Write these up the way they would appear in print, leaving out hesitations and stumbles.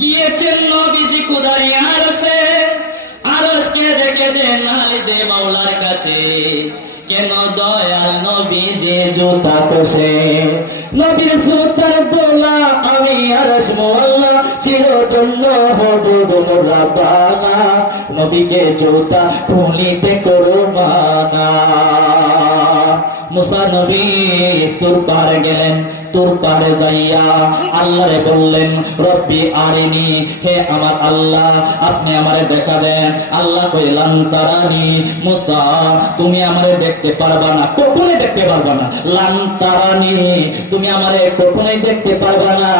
গিয়েছেন নবীজি খোদার আরশে, আরশকে ডেকে দেন নালিদে মাওলার কাছে, কেন দয়াল নবী যে জুতা কষে। নবীর জুতার দোলা আমি আরশ মোল্লা চিরজন্য হব রাব্বানা, নবীকে জুতা খুলিতে করো মানা। মুসা নবী তোর পারে গেলেন, তোর পারে যাইয়া আল্লাহরে বললেন রব্বি আরিনি, হে আমার আল্লাহ আপনি আমারে দেখাবেন। আল্লাহ কইলাম তারানি, মুসা তুমি আমারে দেখতে পারবা না, কখনোই দেখতে পারবা না। লাম তারানি, তুমি আমারে কখনোই দেখতে পারবা না।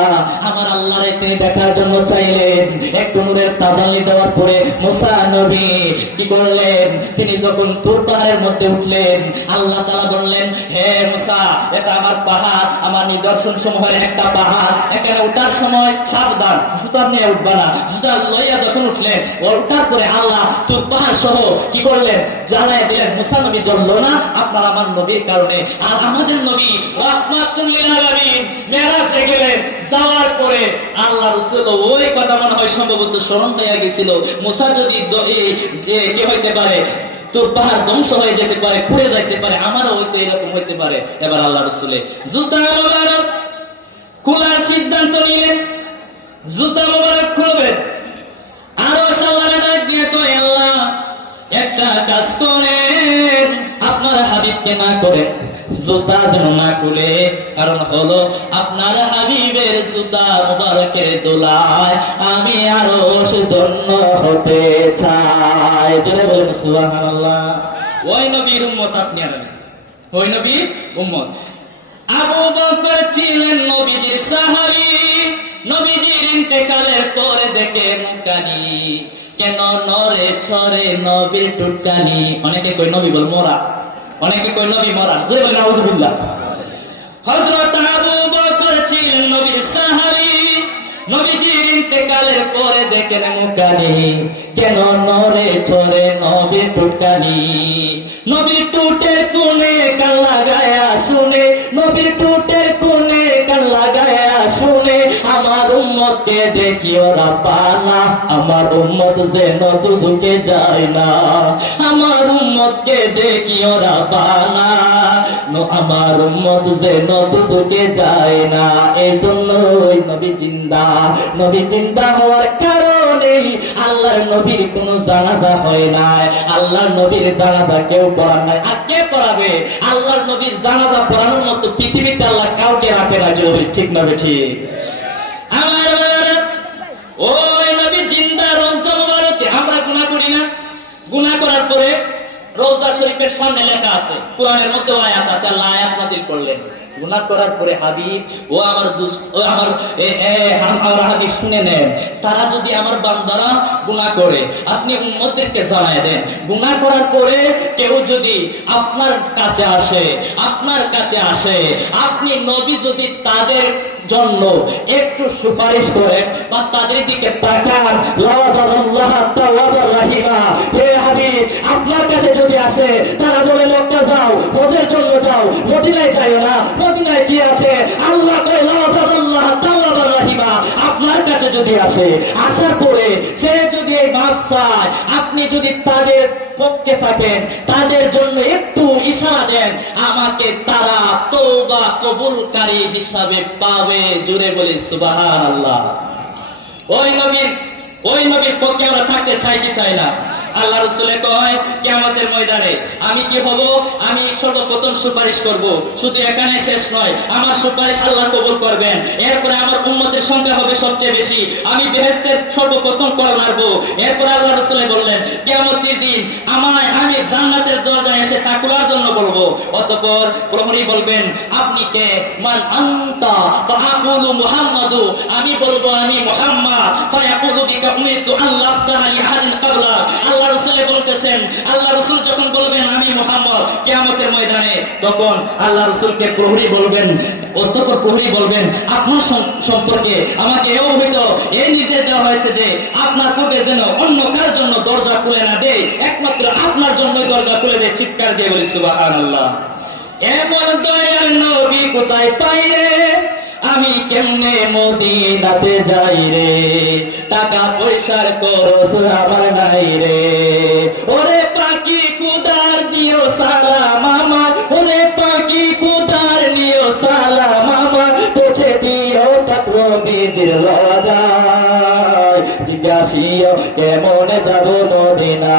আমার আল্লাহরে তিনি দেখার জন্য চাইলেন। একটু নূরের তাজাল্লি দেওয়ার পরে মুসা নবী কি করলেন, তিনি যখন তুর পাহাড়ের মধ্যে উঠলেন, আল্লাহ তাআলা বললেন হে মুসা এটা আমার পাহাড়, আমার নিদর্শন সমূহের একটা পাহাড়, এখানে ওঠার সময় সাবধান, জুতা নিয়ে উঠবা না। জুতা লইয়া যখন উঠলেন, ওঠার পরে আল্লাহ তুর পাহাড় সহ কি করলেন, জ্বালাই দিলেন। মুসা নবী জ্বলল না, আপনার আমার নবীর কারণে। আর আমাদের নবী রাহমাতুল লিল আলামিন মেরাজে গেলেন, যাওয়ার পরে আল্লাহ রাসূল ওই কথা মনে হয় সম্ভবত স্মরণ হয়ে গেছিল, মুসা যদি কি হইতে পারে তোর পাহাড় ধ্বংস হয়ে যেতে পারে, পুড়ে যাইতে পারে, আমারও হইতে এরকম হইতে পারে। এবার আল্লাহ রাসূলে জুতা মোবারক খোলার সিদ্ধান্ত নিলেন, জুতা মোবারক খুলবেন। আরো আল্লাহর ডাক দিয়ে কয় আল্লাহ একটা কাজ করেন, আপনার হাবিবকে না করেন জুতা যেন না খুলে, কারণ হলো আপনার হাবিবের জুতা মোবারকের দোলায় আমি আরো ধন্য হতে চাই। জোরে বলেন সুবহানাল্লাহ। ওই নবীর উম্মত আপনি আর আমি, ওই নবীর উম্মত। আবু বকর ছিলেন নবীজির সাহাবী, নবীজির ইন্তেকালের পরে দেখে মুকানি, কেন নরে ছরে নবীর টুটকানি। অনেকে কই নবী বল মরা, অনেকে কই নবী মরা। জোরে বলেন নাউজুবিল্লাহ। হযরত আবু বকর ছিলেন নবীর সাহাবী, নবীজির ইন্তেকালের পরে দেখেন মুকানি, কেন নরে ছরে নবীর টুটকানি। নবীর টুটের কোণে কান লাগায়া শুনে, নবীর টুটের কোণে কান লাগায়া শুনে, আমার উম্মতকে দেখিও রাব্বানা, আমার উম্মত যেন দুজকে যায় না, আমার উম্মতকে দেখিও রাব্বানা, আমার উম্মত যেন দুজকে যায় না। এই জন্যই নবী জিন্দা, নবী জিন্দা হওয়ার কারণে আল্লাহর নবীর কোনো জানাজা হয় নাই, আল্লাহর নবীর জানাজা কেউ পড়ার নাই। আর কে পড়াবে? আল্লাহর নবীর জানাজা পড়ানোর মতো পৃথিবীতে আল্লাহ কাউকে রাখে না। ঠিক না ঠিক? আমার ওই নবী জিন্দা, রওজা মুবারকে আমরা গুনাহ করি না। গুনাহ করার পরে রওজা শরীফের সামনে লেখা আছে, কোরআনের মধ্যে আয়াত আছে, আল্লাহ আয়াত নাযিল করলেন। গুনাহ করার পরে হাবিব ও আমার দোস্ত ও আমার হাবিব শুনে নেন, তারা যদি আমার বান্দারা গুনাহ করে আপনি উম্মতদেরকে জানায় দেন। গুনাহ করার পরে কেউ যদি আপনার কাছে আসে, আপনার কাছে আসে, আপনি নবী যদি তাদের জন্য একটু সুপারিশ করেন বা তাদের দিকে তাকান, লাওয়াজাল্লাহ তাওয়াবার রাহিমা, হে হাবিব আপনার কাছে যদি আসে, তারা বলে মক্কা যাও, হজের জন্য যাও, মদিনায় যাও না, মদিনায় কি আছে? আল্লাহ কয় লাওয়াজাল্লাহ তাওয়াবার রাহিমা। আপনার কাছে যদি আসে, আসার পরে সে যদি এই মাস চায়, আপনি যদি তাদের পক্ষে থাকেন, তাদের জন্য একটু ইশারা দেন, আমাকে তারা তওবা কবুলকারী হিসাবে পাবে। জোরে বলি সুবহানাল্লাহ। ওই নবীর পক্ষে আমরা থাকতে চাই কি চাই না? আল্লাহ রাসূলে কয় কিয়ামতের ময়দানে আমি কি হব? আমি সর্বপ্রথম সুপারিশ করব। শুধু এখানে শেষ নয়, আমার সুপারিশ আল্লাহ কবুল করবেন। এরপরে আমার উম্মতের সংখ্যা হবে সবচেয়ে বেশি, আমি বেহেশতের সর্বপ্রথম কর মারব। এরপর আল্লাহ রাসূলে বললেন কিয়ামতের দিন আমি জান্নাতের দরজায় এসে তাকওয়ার জন্য বলবো। অতঃপর প্রহরী বলবেন আপনি কে? মান আনতা? ফাআকুলু মুহাম্মাদু, আমি বলবো আমি মুহাম্মদ। ফায়াকুলু বিকা উমিতু আল্লাহতাআলা লিহাদিন ক্বাবলা। আল্লাহ রাসূল বলতেছেন, আল্লাহ রাসূল যখন বলবেন আমি মুহাম্মদ কিয়ামতের ময়দানে, তখন আল্লাহ রাসূলকে প্রহরী বলবেন, অতঃপর প্রহরী বলবেন আপনার সম্পর্কে আমাকে এই নির্দেশ দেওয়া হয়েছে যে আপনার পূর্বে যেন অন্য কারোর জন্য দরজা খুলে না দেয়, একমাত্র আপনার জন্য দরজা খুলে দেয়। চিৎকার দিয়ে বলি সুবহানাল্লাহ। এমন দয়ার নবী কোথায় পাইলে আমি কেমনে মদিনাতে যাই রে, টাকা পয়সার খরচ আমার নাই রে। ওরে পাখি কুদার দিও সালাম আমার, ওরে পাখি কুদার নিও সালাম আমার, পৌঁছে দিও পাত্র বীজের রাজায়, জিজ্ঞাসিও কেমন যাব মদিনা।